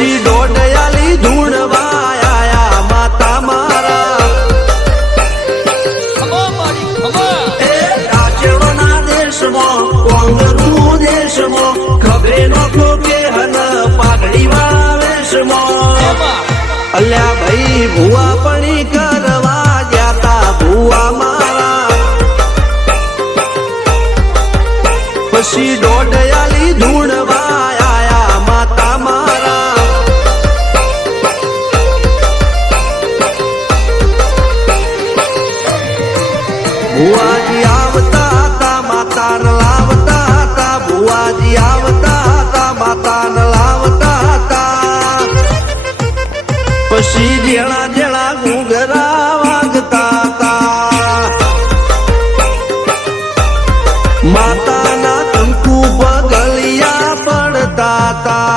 પછી ડોડયાલી ધૂણવા આયા માતા મારા રાજ્યના દેશમાં કોંગનું દેશમાં ખભે નોખો કે હન પાઘડી વાવેશમાં અલ્યા ભાઈ ભુવા પણી કરવા જાતા ભુવા મારા પછી ડોડયાલી ધૂણવા આયા માતા મારા ભુવાજી આવતા હતા માતાને લાવતા હતા ભુવાજી આવતા હતા માતાને લાવતા હતા પછી જેણા જેણા ઘૂંઘરા વાગતા હતા માતાના કંકુ પગલિયા પડતા હતા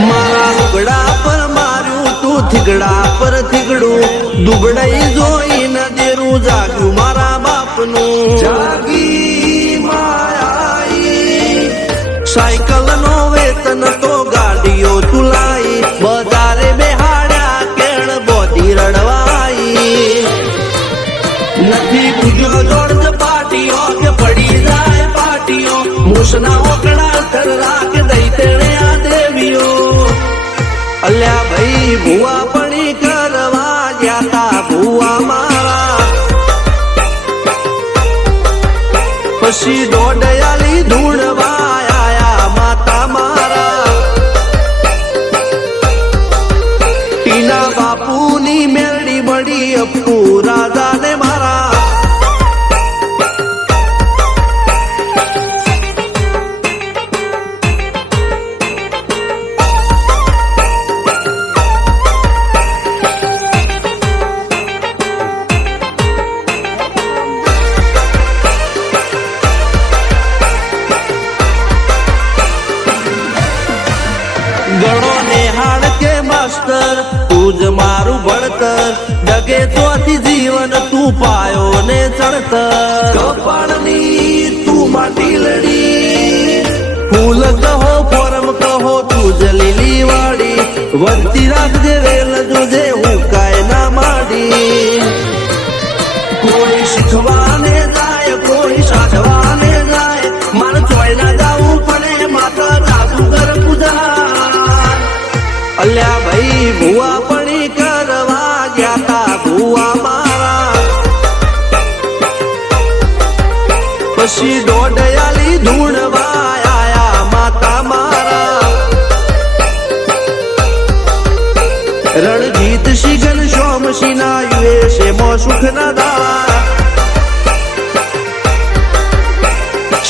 મારા લુગડા પર માર્યું તું થીગડા પર થીગડું દુબડાઈ જોઈને દેરું જાગ્યું મારા બાપનું જાગી માયાઈ સાયકલ નો વેતન તો ગાડીઓ તુલાઈ બજારે બેહાડ્યા કેળ બોધી રડવાઈ નથી પૂજ્યો જોડ પાટીઓ કે પડી જાય પાટીઓ મૂસના ઓકડા થરરા કે દઈ તેણે આ દેવીઓ અલ્યા ભાઈ ભુવા પણી કરવા જાતા ભુવા મારા પછી ડોડયાલી ધૂણવા આયા માતા મારા ટીના બાપુની મેરડી મળી અપ્પુ રાજાને મારા ગણો નેહાળ કે માસ્ટર તું જ મારું ભણતર ડગે તોથી જીવન તું પાયો ને ચણતર કપાળની તું માટી લડી ફૂલ કહો ફોરમ કહો તું જ લીલી વાડી વધતી રાખજે વેલ જોજે હું કાય ના માડી કોઈ શીખવાને જાય કોઈ સાધવાને જાય મારે ચોય ના જાવું પડે માતા જાદુગર પૂજા અલ્યા ભાઈ ભુવા પણી કરવા જાતા ભુવા મારા પછી ડોડયાલી ધૂણવા આયા માતા મારા રણજીત સિંહ સોમસિંહ ના યુએસે મો સુખ ના દાળા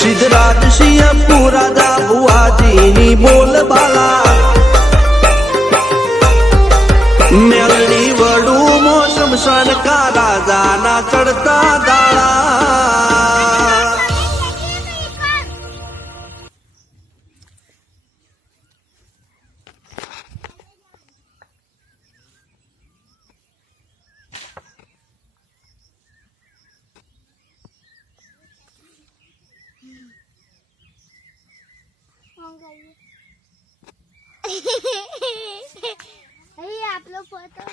સિદ્ધરાજ સિંહ પુરાદા ભુવાજીની બોલ બાલા મેલની વડું મોસમ સનકા રાજાના ચડતા દાળા Hey, आप लोग फोटो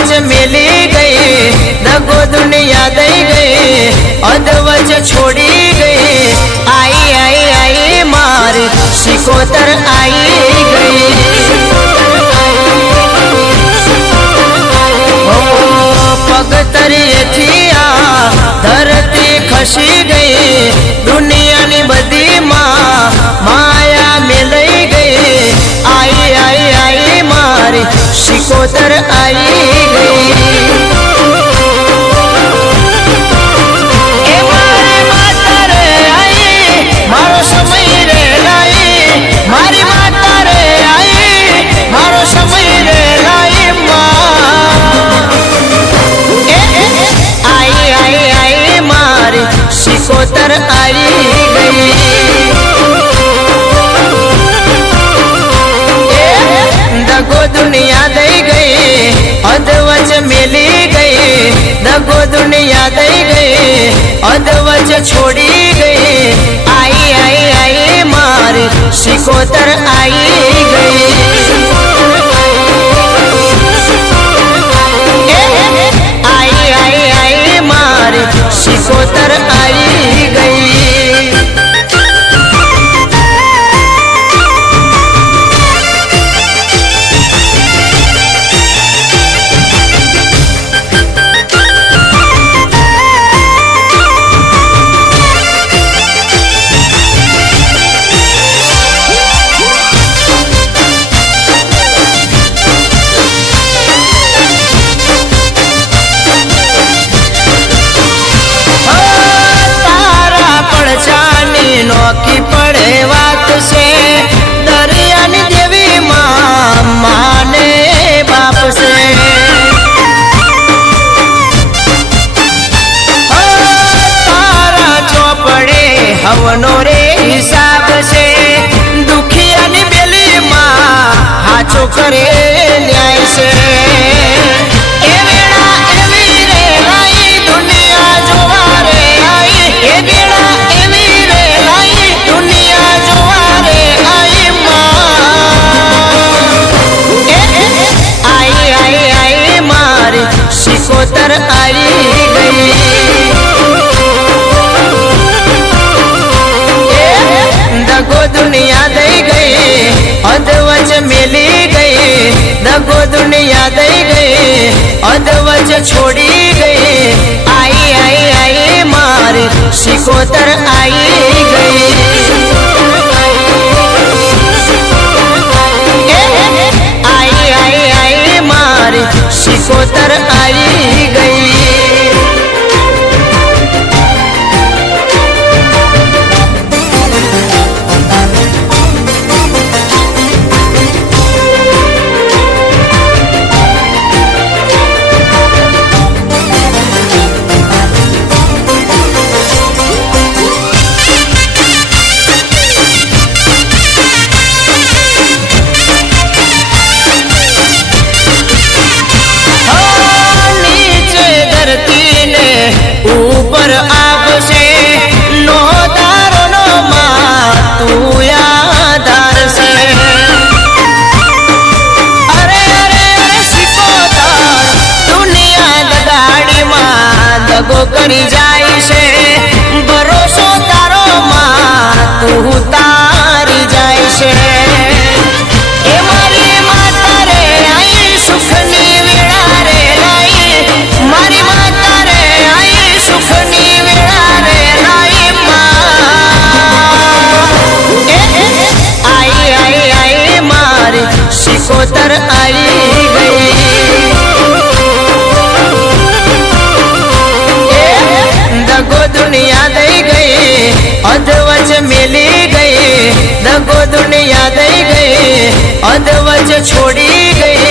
वच मिली गई, दगो दुनिया दई गई, अध वच छोड़ी गई। आई आई आई मारी सिकोतर आई गई। पग तरिए थिया धरती खसी गई, दुनिया नी बदी माँ माया मिलई गई। आई आई आई मारी सिकोतर आई गई। ए मारी माता रे आई, मारो समय रे लाई, मारी माता रे आई, मारो समय रे लाई माँ। आई आई आई मारी सिकोतर आई गई। दगो दुनिया दई गई, अध वच मिली गई, दगो दुनिया दई गई, अध वच छोड़ी गई। आई आई आई मारी सिकोतर आई गई। आई आई आई मारी सिकोतर आई गई। नौकी पड़े वात से दरिया नी देवी माँ माने बाप से। तारा चौपड़े हवनो रे हिसाब से, दुखिया नी बेली माँ हाचो करे न्याय से। ए वेड़ा एवी रे लाई दुनिया जोवा रे आई, ए वेड़ा एवी रे लाई दुनिया जोवा रे आई माँ। आई आई आई मारी सिकोतर आई गई। दगो दुनिया दई गई, अध वच मिली गई, दगो दुनिया दई गई, अध वच छोड़ी गई। आई आई आई मारी सिकोतर आई गई। आई आई आई मारी सिकोतर आई गई। ऊपर आप से नो दारो नो माँ तू यादार से। अरे अरे अरे सिकोतर दुनिया दगाड़ी माँ दगो करी जाई से, भरोसो तारो माँ तू तारी जाई से। ए मारी माता रे आई सुखनी वेड़ा रे लाई, मारी माता रे आई सुखनी वेड़ा रे लाई माँ। आई आई आई मारी सिकोतर आई गई। दगो दुनिया दई गई, अध वच मिली गई, दगो दुनिया दई गई, अध वच छोड़ी गई।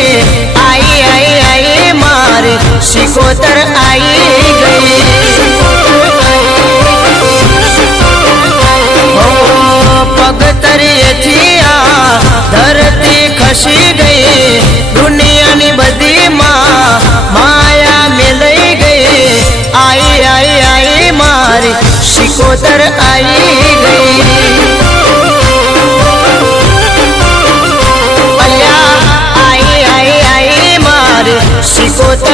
आई आई आई मारी सिकोतर आई गई। पग तरिए थिया धरती खसी गई, दुनिया नी बदी माँ माया मिलई गई। आई आई आई मारी सिकोतर आई गई। आई आई आई मारी सिकोतर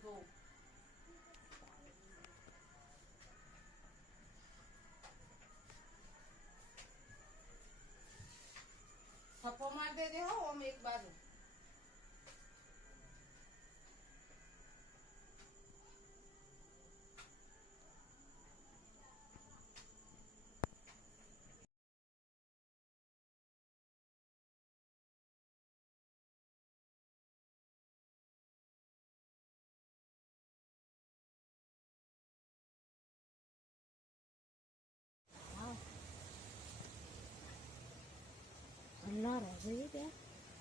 છું થપ્પો માર દેજે હો ઓમ એક બાજુ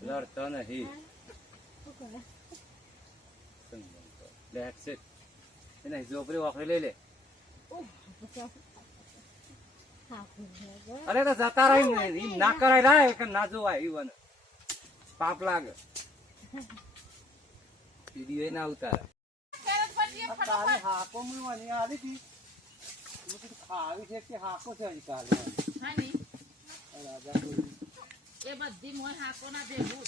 લડતો નહીં લેટ છે એને ઝોપડી વાપરી લઈ લે અરે તો જતા રહી ના કરાય રાય કે ના જોવાય ઈવન પાપ લાગે વિડીયો ના ઉતારે તારી હાકો મળવાની આવી હતી ખાવી છે કે હાકો છે હજી કાલે એ બધી મોય હાકો ના દેવું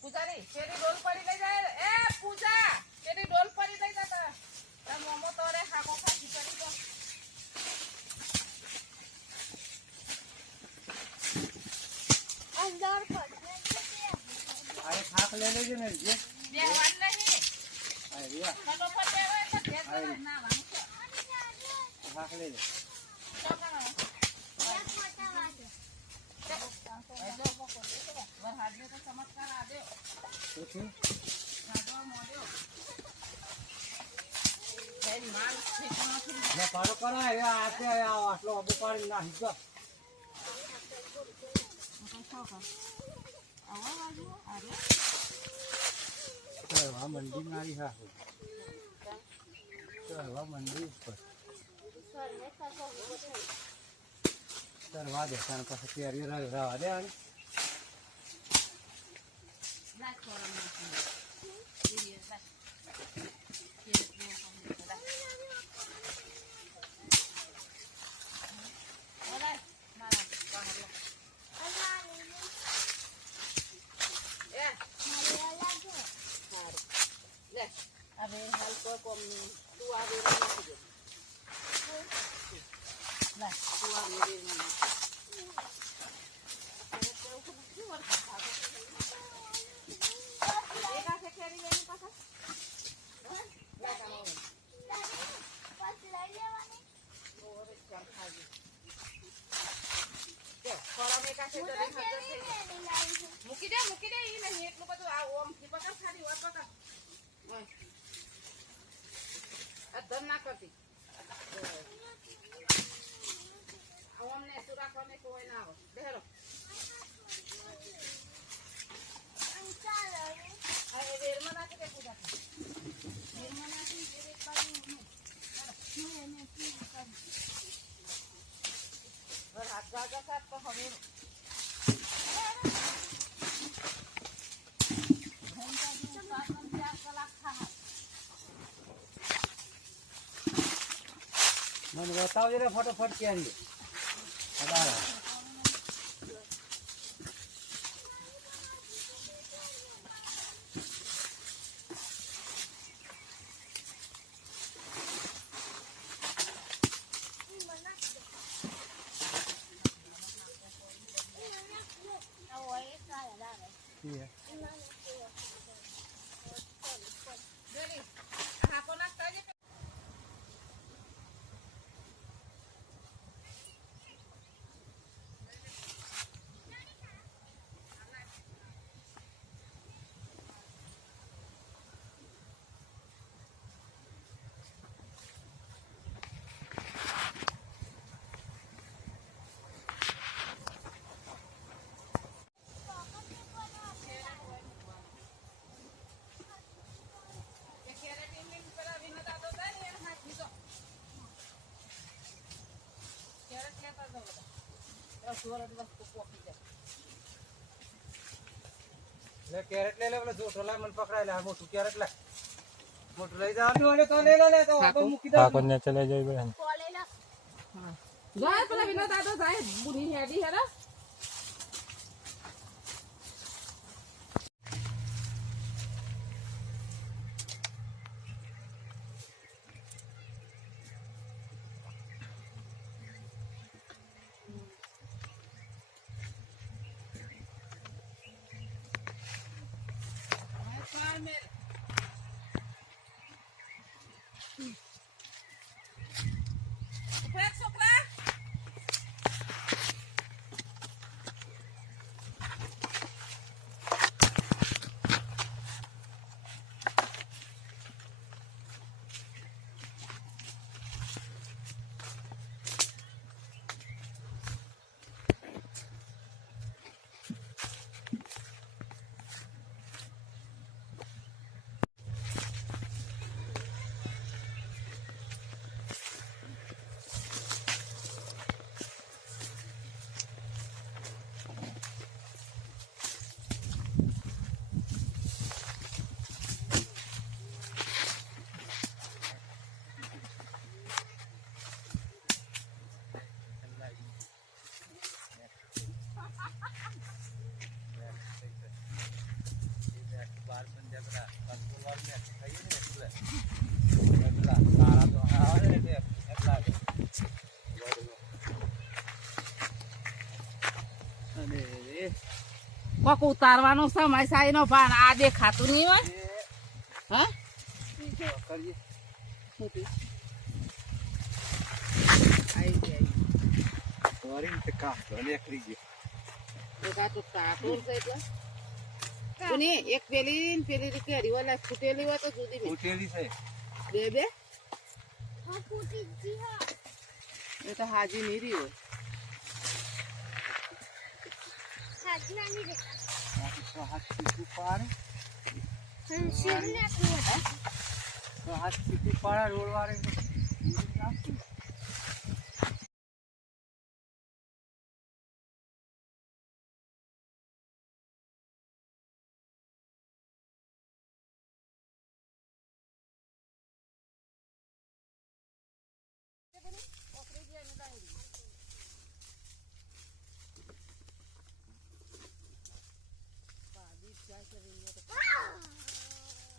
પૂજારી તેરી ડોલ પડી લઈ જાય એ પૂજા તેરી ડોલ પડી લઈ જતા મોમો તો રે હાકો ખાતી કરી દો અંદર પર અરે થાક લઈ લેજે ને જે બે વાર નહીં અરે રિયા ફટોફટ દેવો એટલે ભેજ ના વાનું છે થાક લઈ લે વરહાદને તો ચમત્કાર આવ્યો શું સાદવા મોડ્યો જૈન માલ ઠીકમાંથી ને પાડો કરાય આતે આટલો અબુ પાડી ના હિજો ચરવા મંડી મારી હા ચરવા મંડી ઉપર ચરવા દે તાર પાસે તૈયારી રહેવા દે આને લાખ કોરમ નથી વિડિયો લાખ હવે હાલ કોઈ કોમ નહીં તું આ વેર નાખી દે લા તું આ વેર મૂકી દે એ નહીં એટલું બધું આ ઓમ થી પકડ ખાલી ઓર પકડ ધન ના કરતી અમને શું રાખવાને કોઈ ના આવે બેહરો વેરમાં નાખી દે પૂજા વેરમાં નાખી એક બાજુ હાથ ગાગા સાત તો હવે મને બતાવજે ને ફટોફટ ક્યાં અડાડા હાકો નાખતા જે લે કેરેટ લે લે પેલો જોઠો લાય મને પકડાય લે આ મોટું કેરેટ લે મોટું લઈ જવાનું હોય તો લઈ લે તો આપણે મૂકી દઉં કોલેલા જાય પેલા વિનોદ દાદો જાય બુની હેડી હેરા છોકરા કોક ઉતારવાનો સમય સાઈ નો ભાન આ દેખાતું નહીં હોય હા કરીએ આઈ જાય સોરી તે કામ તો લેખરી ગયો એકા તો કાટોર છે એટલે કોની એક પેલી ને પેલી રીતે હરીવાલા ફૂટેલી હોય તો જુદી નહીં ઉઠેલી છે બે બે હા ફૂટી જી હા એ તો હાજી નહીં રહી હોય સાજનાની રે તો હાથ સીધું પાડે શિવને આપું તો હાથ સીધું પાડે રોડ વાળે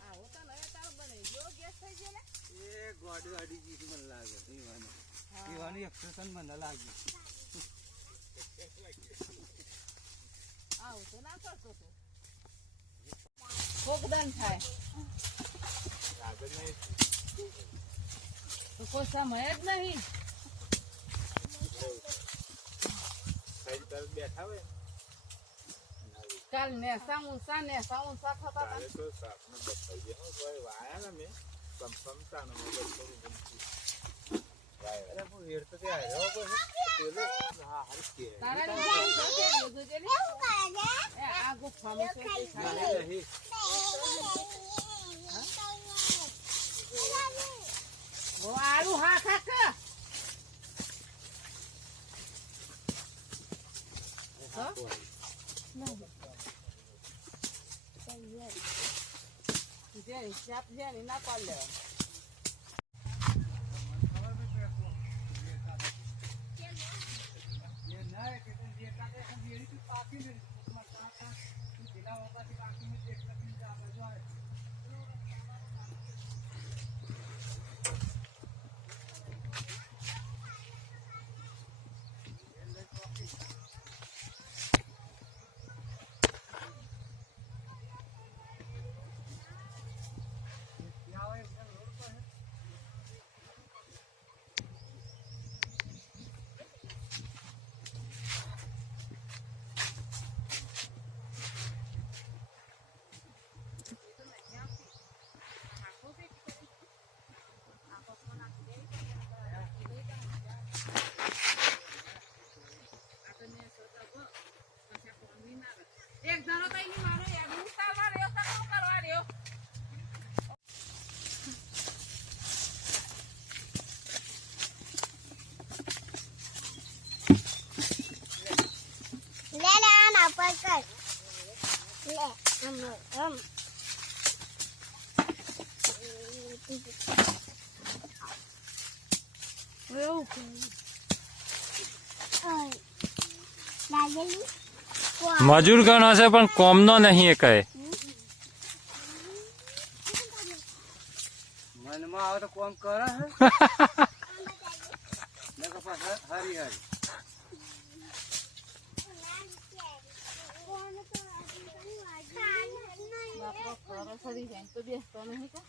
આવો તો નયા તાર બને જો ગેસ થઈ ગયો ને એ ગોડી અડી ગઈ મને લાગે ઈવાની એક્સપ્રેશન મને લાગે આવો તો ના કરતો તો ભોગદાન થાય તો કોઈ સમય જ નહીં બેઠા હોય કાલ નેસા ઊંસા થતા હતા તારા આ ગુફામાં છે તે સારી. ઓ આલુ હા ખાક જેની ચાપ જેની ના પાડ લે એવું લાગેલી મજૂર ગણ હશે પણ કોમનો નહીં એ કહે. મનમાં આવે તો કોમ કરે હે નકર પાછા હારી હારી બાપરો ખરો સડી જાય તો બેસતો નહીં કા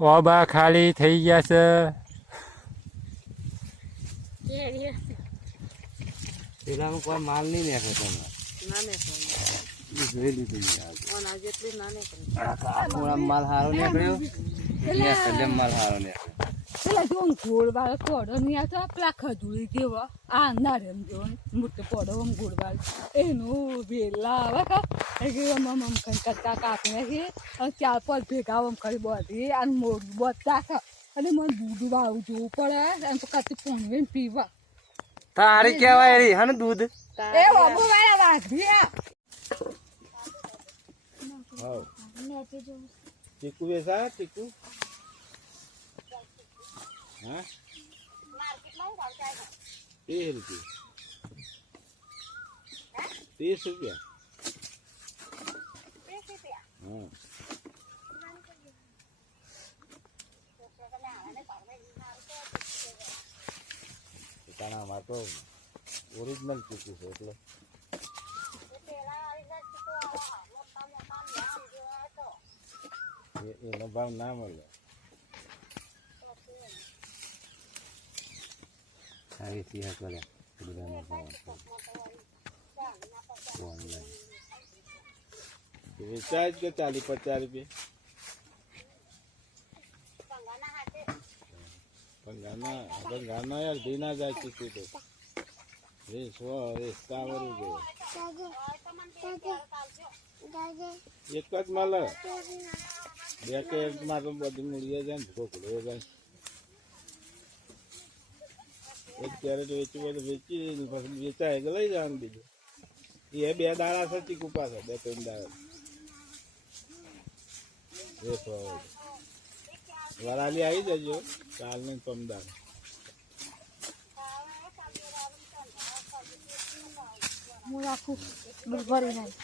ઓબા ખાલી થઈ ગયા છે. પેલામાં કોઈ માલ નહીં નાખે તમે નાને જોઈ લીધું ઓના જેટલી નાને માલ સારો નીકળ્યો માલ સારો નીકળ્યો પેલા જો ગોળવાળો કોડો નહીં આવતો પેલા ખજૂરી જેવો આ નારેમ જેવો મોટો પોડો આમ ગોળવાળો એનું વેલા આવે કા કે આમ કરતા કાપી નાખી અને 4-5 ભેગા આમ કરી બધી અને મોડું બધા ખા અને મને દૂધ વાળું જોવું પડે અને તો કાચી પોણી પીવા તારી કેવાય રી હને દૂધ એ બાબુ વાળા વાઘી ચીકુ વેસા ચીકુ હા 30 રૂપિયા 30 રૂપિયા હા તાણા માં તો ઓરિજિનલ ચીકુ છે એટલે એનો ભાવ ના મળે આવી સિંહ કરે વેચાય કે 40-50 રૂપિયા પણ ગાના યાર દી ના જાય ચીકુ તો સાવરું એક જ મળે 2 કેરેટમાં તો બધું મૂળીએ જાય ને ઢોકળો જાય 1 કેરેટ વેચવું હોય તો વેચી પછી વેચાય કે લઈ જવાનું બીજું એ 2 દાડા છે ચીકુ પાસે 2-3 દાડા વરાલી આવી જજો કાલ ને પમદાર હું રાખું ભરી નાખ